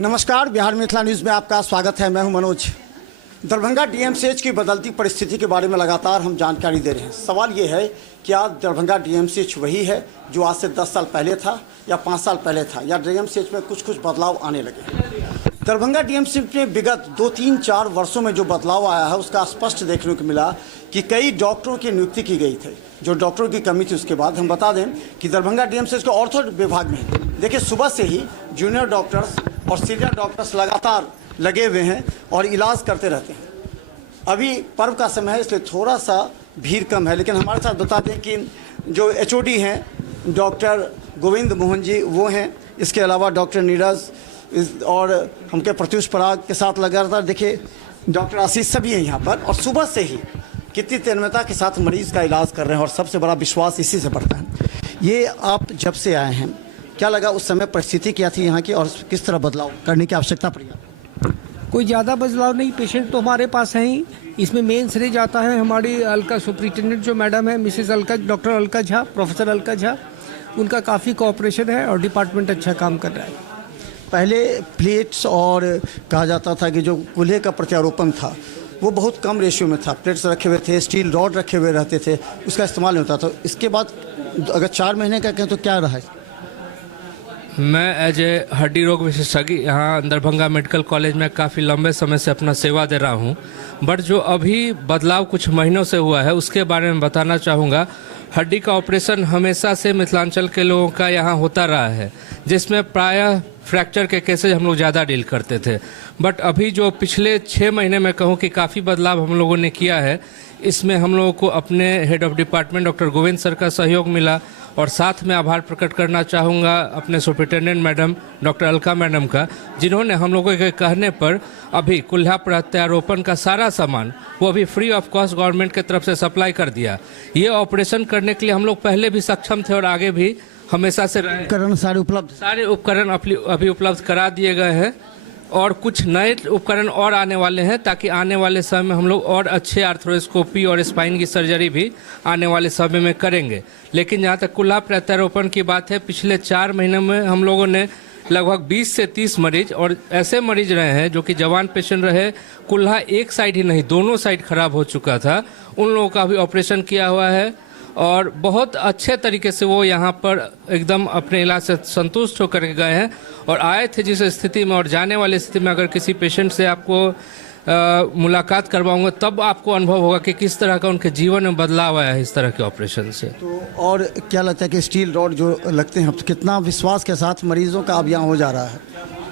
नमस्कार, बिहार मिथिला न्यूज़ में आपका स्वागत है। मैं हूं मनोज। दरभंगा डीएमसीएच की बदलती परिस्थिति के बारे में लगातार हम जानकारी दे रहे हैं। सवाल ये है कि आज दरभंगा डीएमसीएच वही है जो आज से 10 साल पहले था या 5 साल पहले था, या डीएमसीएच में कुछ बदलाव आने लगे। दरभंगा डीएमसीएच में विगत 2, 3, 4 वर्षों में जो बदलाव आया है उसका स्पष्ट देखने को मिला कि कई डॉक्टरों की नियुक्ति की गई थी। जो डॉक्टरों की कमी थी उसके बाद हम बता दें कि दरभंगा डीएमसीएच के ऑर्थो विभाग में देखिए सुबह से ही जूनियर डॉक्टर्स और सीनियर डॉक्टर्स लगातार लगे हुए हैं और इलाज करते रहते हैं। अभी पर्व का समय है इसलिए थोड़ा सा भीड़ कम है, लेकिन हमारे साथ बता दें कि जो एचओडी हैं डॉक्टर गोविंद मोहन जी वो हैं, इसके अलावा डॉक्टर नीरज और हमके प्रत्युष पराग के साथ लगातार देखिए डॉक्टर आशीष सभी हैं यहाँ पर, और सुबह से ही कितनी तन्मयता के साथ मरीज़ का इलाज कर रहे हैं और सबसे बड़ा विश्वास इसी से बढ़ता है। ये आप जब से आए हैं क्या लगा उस समय परिस्थिति क्या थी यहाँ की और किस तरह बदलाव करने की आवश्यकता पड़ी? कोई ज़्यादा बदलाव नहीं, पेशेंट तो हमारे पास हैं ही। इसमें मेन श्रेय जाता है हमारी अलका सुपरिटेंडेंट जो मैडम है Mrs Alka, doctor Alka Jha, professor Alka Jha. उनका काफ़ी कोऑपरेशन है और डिपार्टमेंट अच्छा काम कर रहा है। पहले प्लेट्स और कहा जाता था कि जो कूल्हे का प्रत्यारोपण था वो बहुत कम रेशियो में था, प्लेट्स रखे हुए थे, स्टील रॉड रखे हुए रहते थे, उसका इस्तेमाल नहीं होता था। इसके बाद अगर 4 महीने का कहें तो क्या रहा है? मैं एज ए हड्डी रोग विशेषज्ञ यहाँ दरभंगा मेडिकल कॉलेज में काफ़ी लंबे समय से अपना सेवा दे रहा हूँ, बट जो अभी बदलाव कुछ महीनों से हुआ है उसके बारे में बताना चाहूँगा। हड्डी का ऑपरेशन हमेशा से मिथिलांचल के लोगों का यहाँ होता रहा है, जिसमें प्रायः फ्रैक्चर के केसेज हम लोग ज़्यादा डील करते थे। बट अभी जो पिछले 6 महीने में कहूँ कि काफ़ी बदलाव हम लोगों ने किया है। इसमें हम लोगों को अपने head of department doctor Govind sir का सहयोग मिला, और साथ में आभार प्रकट करना चाहूँगा अपने superintendent madam doctor Alka madam का, जिन्होंने हम लोगों के कहने पर अभी कुल्हा प्रत्यारोपण का सारा सामान वो अभी फ्री ऑफ कॉस्ट गवर्नमेंट की तरफ से सप्लाई कर दिया। ये ऑपरेशन करने के लिए हम लोग पहले भी सक्षम थे और आगे भी हमेशा से रहे। उपकरण सारे उपकरण अभी उपलब्ध करा दिए गए हैं और कुछ नए उपकरण और आने वाले हैं, ताकि आने वाले समय में हम लोग और अच्छे आर्थ्रोस्कोपी और स्पाइन की सर्जरी भी आने वाले समय में करेंगे। लेकिन जहाँ तक कुल्हा प्रत्यारोपण की बात है, पिछले 4 महीनों में हम लोगों ने लगभग 20 से 30 मरीज और ऐसे मरीज रहे हैं जो कि जवान पेशेंट रहे, कुल्हा एक साइड ही नहीं दोनों साइड खराब हो चुका था, उन लोगों का भी ऑपरेशन किया हुआ है और बहुत अच्छे तरीके से वो यहाँ पर एकदम अपने इलाज से संतुष्ट होकर के गए हैं और आए थे जिस स्थिति में। और जाने वाली स्थिति में अगर किसी पेशेंट से आपको मुलाकात करवाऊंगा तब आपको अनुभव होगा कि किस तरह का उनके जीवन में बदलाव आया है इस तरह के ऑपरेशन से। तो और क्या लगता है कि स्टील रॉड जो लगते हैं, कितना विश्वास के साथ मरीजों का अब यहाँ हो जा रहा है?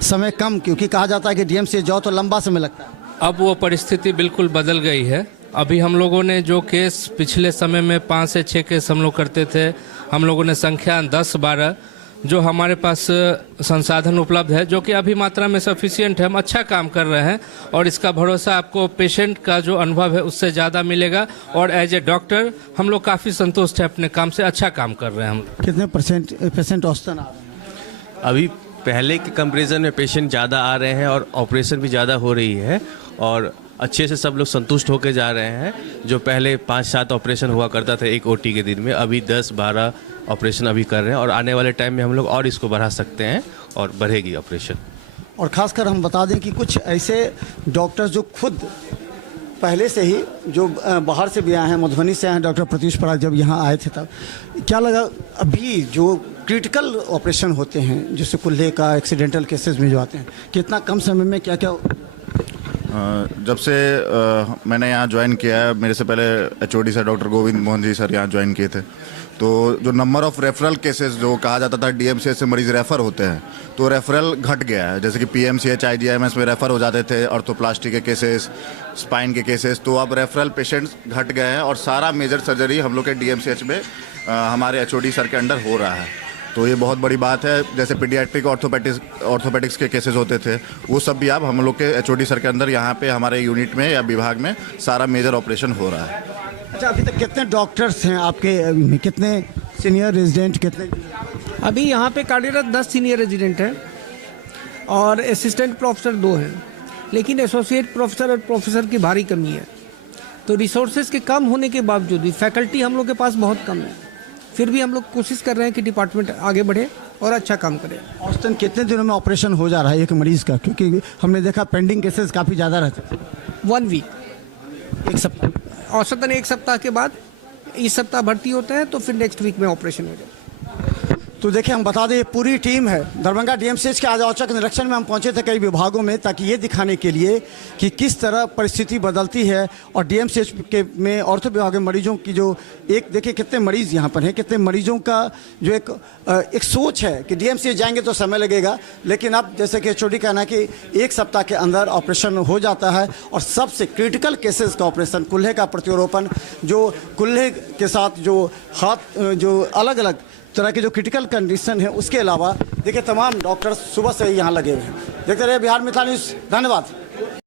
समय कम, क्योंकि कहा जाता है कि डीएमसीएच जाओ तो लंबा समय लगता है। अब वो परिस्थिति बिल्कुल बदल गई है। अभी हम लोगों ने जो केस पिछले समय में 5 से 6 केस हम लोग करते थे, हम लोगों ने संख्या 10-12 जो हमारे पास संसाधन उपलब्ध है, जो कि अभी मात्रा में सफिशिएंट है, हम अच्छा काम कर रहे हैं और इसका भरोसा आपको पेशेंट का जो अनुभव है उससे ज़्यादा मिलेगा। और एज ए डॉक्टर हम लोग काफ़ी संतुष्ट हैं अपने काम से, अच्छा काम कर रहे हैं हम। कितने पेशेंट औसतन आ रहे हैं? अभी पहले के कंपेरिजन में पेशेंट ज़्यादा आ रहे हैं और ऑपरेशन भी ज़्यादा हो रही है और अच्छे से सब लोग संतुष्ट होकर जा रहे हैं। जो पहले 5-7 ऑपरेशन हुआ करता था एक ओटी के दिन में, अभी 10-12 ऑपरेशन अभी कर रहे हैं और आने वाले टाइम में हम लोग और इसको बढ़ा सकते हैं और बढ़ेगी ऑपरेशन। और ख़ासकर हम बता दें कि कुछ ऐसे डॉक्टर्स जो खुद पहले से ही जो बाहर से भी आए हैं, मधुबनी से आए हैं, डॉक्टर प्रत्युष पराग जब यहाँ आए थे तब क्या लगा? अभी जो क्रिटिकल ऑपरेशन होते हैं जैसे कुल्हे का, एक्सीडेंटल केसेस में जो आते हैं, कितना कम समय में क्या क्या? जब से मैंने यहाँ ज्वाइन किया है, मेरे से पहले HOD sir doctor Govind Mohan ji sir यहाँ ज्वाइन किए थे, तो जो नंबर ऑफ़ रेफरल केसेस जो कहा जाता था डीएमसीएच से मरीज़ रेफ़र होते हैं, तो रेफरल घट गया है। जैसे कि पीएमसीएच, आईजीआईएमएस में रेफ़र हो जाते थे ऑर्थोप्लास्टी के केसेस, स्पाइन के केसेस, तो अब रेफरल पेशेंट्स घट गए हैं और सारा मेजर सर्जरी हम लोग के डीएमसीएच में हमारे एचओडी सर के अंडर हो रहा है। तो ये बहुत बड़ी बात है। जैसे पीडियाट्रिक ऑर्थोपेडिक्स के केसेस होते थे वो सब भी अब हम लोग के एचओडी सर के अंदर यहाँ पे हमारे यूनिट में या विभाग में सारा मेजर ऑपरेशन हो रहा है। अच्छा, अभी तक कितने डॉक्टर्स हैं आपके, कितने सीनियर रेजिडेंट, कितने? अभी यहाँ पे कार्यरत 10 सीनियर रेजिडेंट हैं और असिस्टेंट प्रोफेसर 2 हैं, लेकिन एसोसिएट प्रोफेसर और प्रोफेसर की भारी कमी है। तो रिसोर्सेज के कम होने के बावजूद भी फैकल्टी हम लोग के पास बहुत कम है। फिर भी हम लोग कोशिश कर रहे हैं कि डिपार्टमेंट आगे बढ़े और अच्छा काम करें। औसतन कितने दिनों में ऑपरेशन हो जा रहा है एक मरीज़ का, क्योंकि हमने देखा पेंडिंग केसेस काफ़ी ज़्यादा रहते हैं। 1 वीक, एक सप्ताह। औसतन 1 सप्ताह के बाद, इस सप्ताह भर्ती होते हैं तो फिर नेक्स्ट वीक में ऑपरेशन हो जाए। तो देखिए, हम बता दें, ये पूरी टीम है दरभंगा डीएमसीएच के। आज औचक निरीक्षण में हम पहुंचे थे कई विभागों में, ताकि ये दिखाने के लिए कि किस तरह परिस्थिति बदलती है। और डीएमसीएच के में ऑर्थो विभाग में मरीजों की जो एक, देखिए कितने मरीज़ यहाँ पर हैं, कितने मरीजों का जो एक सोच है कि डीएमसीएच जाएंगे तो समय लगेगा, लेकिन अब जैसे कि एचओडी कहना है कि 1 सप्ताह के अंदर ऑपरेशन हो जाता है। और सबसे क्रिटिकल केसेस का ऑपरेशन, कुल्हे का प्रत्यारोपण, जो कुल्हे के साथ जो हाथ, जो अलग अलग तरह की जो क्रिटिकल कंडीशन है, उसके अलावा देखिए तमाम डॉक्टर सुबह से ही यहाँ लगे हुए हैं। देखते रहिए बिहार मिथिला न्यूज़। धन्यवाद।